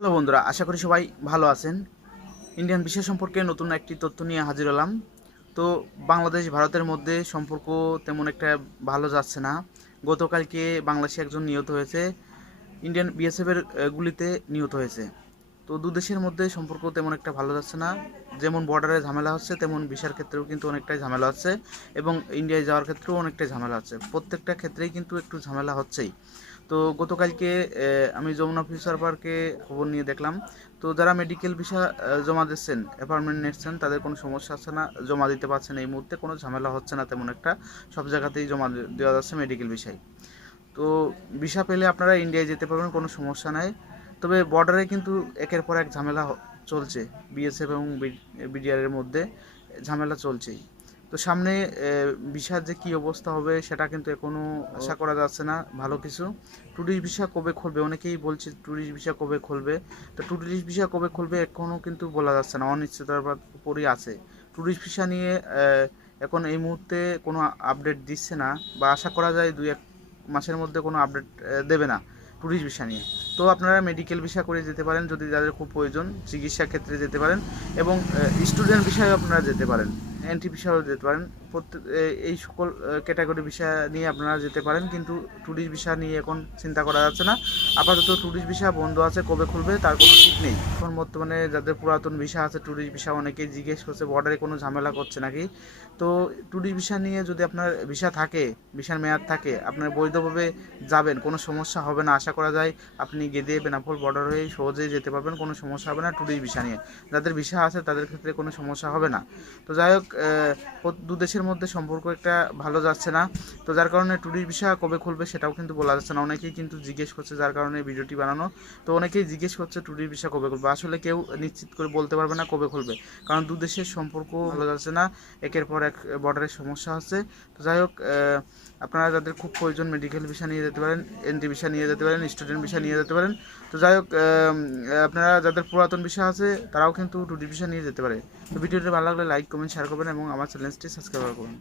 Hello বন্ধুরা, আশা করি সবাই ভালো আছেন। ইন্ডিয়ান বিষয় সম্পর্কে নতুন একটি তথ্য নিয়ে হাজির হলাম। তো বাংলাদেশ, ভারতের মধ্যে সম্পর্ক তেমন একটা ভালো যাচ্ছে না। গতকালকে বাংলাদেশে একজন নিহত হয়েছে, ইন্ডিয়ান বিএসএফের গুলিতে নিহত হয়েছে। তো দু দেশের মধ্যে সম্পর্ক তেমন একটা ভালো যাচ্ছে না। যেমন বর্ডারে ঝামেলা হচ্ছে, তেমন ভিসার ক্ষেত্রেও কিন্তু অনেকটাই ঝামেলা হচ্ছে এবং ইন্ডিয়ায় যাওয়ার ক্ষেত্রেও অনেকটাই ঝামেলা হচ্ছে। প্রত্যেকটা ক্ষেত্রেই কিন্তু একটু ঝামেলা হচ্ছেই। তো গতকালকে আমি যমুনা ফিউচার পার্কে খবর নিয়ে দেখলাম। তো যারা মেডিকেল ভিসা জমা দিচ্ছেন অ্যাপার্টমেন্ট নিচ্ছেন, তাদের কোনো সমস্যা আছে না, জমা দিতে পারছেন এই মুহূর্তে, কোনো ঝামেলা হচ্ছে না তেমন একটা, সব জায়গাতেই জমা দেওয়া যাচ্ছে মেডিকেল ভিসায় তো ভিসা পেলে আপনারা ইন্ডিয়ায় যেতে পারবেন, কোনো সমস্যা নাই। তবে বর্ডারে কিন্তু একের পর এক ঝামেলা চলছে বিএসএফ এবং বিডিআর এর মধ্যে, ঝামেলা চলছেই। তো সামনে ভিসার যে কি অবস্থা হবে সেটা কিন্তু এখনও আশা করা যাচ্ছে না, ভালো কিছু। ট্যুরিস্ট ভিসা কবে খুলবে? অনেকেই বলছে ট্যুরিস্ট ভিসা কবে খুলবে। তো ট্যুরিস্ট ভিসা কবে খুলবে এখনও কিন্তু বলা যাচ্ছে না, অনিশ্চয়তার উপরই আছে। ট্যুরিস্ট ভিসা নিয়ে এখন এই মুহূর্তে কোনো আপডেট দিচ্ছে না বা আশা করা যায় দুই এক মাসের মধ্যে কোনো আপডেট দেবে না ট্যুরিস্ট ভিসা নিয়ে। তো আপনারা মেডিকেল ভিসা করে যেতে পারেন যদি যাদের খুব প্রয়োজন, চিকিৎসা ক্ষেত্রে যেতে পারেন এবং স্টুডেন্ট বিষয়ে আপনারা যেতে পারেন। এন্ট্রি যেতে পারেন। প্রত্যেক এই সকল ক্যাটাগরি ভিসা নিয়ে আপনারা যেতে পারেন, কিন্তু ট্যুরিস্ট ভিসা নিয়ে এখন চিন্তা করা যাচ্ছে না। আপাতত ট্যুরিস্ট ভিসা বন্ধ আছে, কবে খুলবে তার কোনো ঠিক নেই। এখন বর্তমানে যাদের পুরাতন ভিসা আছে ট্যুরিস্ট ভিসা অনেকেই জিজ্ঞেস করছে বর্ডারে কোনো ঝামেলা করছে নাকি? তো ট্যুরিস্ট ভিসা নিয়ে যদি আপনার ভিসা থাকে ভিসার মেয়াদ থাকে আপনার বৈধভাবে যাবেন, কোনো সমস্যা হবে না। আশা করা যায় আপনি গেদে বেনাপোল বর্ডার হয়ে সহজেই যেতে পারবেন, কোনো সমস্যা হবে না ট্যুরিস্ট ভিসা নিয়ে। যাদের ভিসা আছে তাদের ক্ষেত্রে কোনো সমস্যা হবে না। তো যাই হোক দু দেশের মধ্যে সম্পর্ক একটা ভালো যাচ্ছে না। তো যার কারণে ট্যুরিস্ট ভিসা কবে খুলবে সেটাও কিন্তু বলা যাচ্ছে না। অনেকেই কিন্তু জিজ্ঞেস করছে যার কারণে ভিডিওটি বানানো। তো অনেকেই জিজ্ঞেস করছে ট্যুরিস্ট ভিসা কবে খুলবে। আসলে কেউ নিশ্চিত করে বলতে পারবে না কবে খুলবে। কারণ দু দেশের সম্পর্ক ভালো যাচ্ছে না। একের পর এক বর্ডারের সমস্যা হচ্ছে। তো যাই হোক আপনারা যাদের খুব প্রয়োজন মেডিকেল ভিসা নিয়ে যেতে পারেন এনটি ভিসা নিয়ে যেতে পারেন স্টুডেন্ট ভিসা নিয়ে যেতে পারেন। তো যাই হোক আপনারা যাদের পুরাতন ভিসা আছে, তারাও কিন্তু টুরিস্ট ভিসা নিয়ে যেতে পারে। তো ভিডিওটি ভালো লাগলে লাইক কমেন্ট শেয়ার করবেন। এবং আমার চ্যানেলটি সাবস্ক্রাইব করবেন